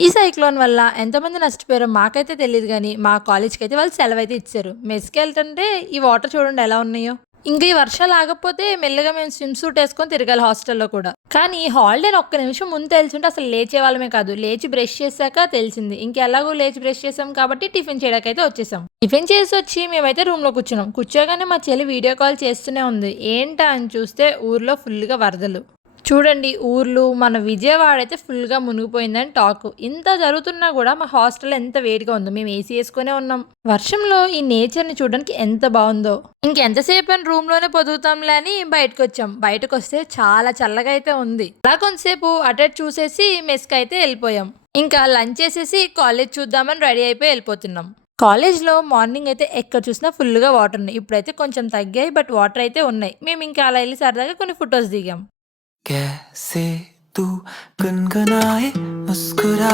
ఈ సైక్లోన్ వల్ల ఎంతమంది నష్టపోయారో మాకైతే తెలీదు గానీ, మా కాలేజ్‌కైతే వాళ్ళు సెలవైతే ఇచ్చారు. మెస్‌కెళ్తుంటే ఈ వాటర్ చూడండి ఎలా ఉన్నాయో. ఇంక ఈ వర్షాలు ఆగకపోతే మెల్లగా మేము స్విమ్ సూట్ ఏసుకొని తిరగాలి హాస్టల్‌లో కూడా. కానీ హాలిడేని ఒక్క నిమిషం ముందు తెలిసుంటే అసలు లేచేవాళ్ళమే కాదు. లేచి బ్రష్ చేశాక తెలిసింది. ఇంకెలాగో లేచి బ్రష్ చేసాం కాబట్టి టిఫిన్ చేయడానికైతే వచ్చేసాం. టిఫిన్ చేసొచ్చి మేమైతే రూమ్‌లో కూర్చున్నాం. కూర్చోగానే మా చెల్లి వీడియో కాల్ చేస్తూనే ఉంది. ఏంటా అని చూస్తే ఊర్లో ఫుల్‌గా వరదలు. చూడండి ఊర్లు మన విజయవాడ అయితే ఫుల్‌గా మునిగిపోయిందని టాకు. ఇంత జరుగుతున్నా గూడా మా హాస్టల్ ఎంత వేడిగా ఉందో. మేము ఏసీ యేసుకొనే ఉన్నాం. వర్షంలో ఈ నేచర్‌ని చూడడానికి ఎంత బావుందో. ఇంకెంతసేపని రూమ్‌లోనే పొదుగుతాంలే అని బయటకొచ్చాం. బయటకొస్తే చాలా చల్లగా అయితే ఉంది. అలా కొంతసేపు అటు ఇటు చూసేసి మెస్‌కైతే ఎళ్ళిపోయాం. ఇంకా లంచ్ చేసేసి కాలేజ్ చూద్దామని రెడీ అయిపోయి ఎళ్ళిపోతున్నాం. కాలేజ్‌లో మార్నింగ్ అయితే ఎక్కడ చూసినా ఫుల్‌గా వాటర్ ఉన్నాయి. ఇప్పుడైతే కొంచెం తగ్గాయి. బట్ వాటర్ అయితే ఉన్నాయి. మేము ఇంకా అలా ఎళ్లి సరదాగా కొన్ని ఫోటోస్ దిగాం. कैसे तू गुनगुनाए मुस्कुरा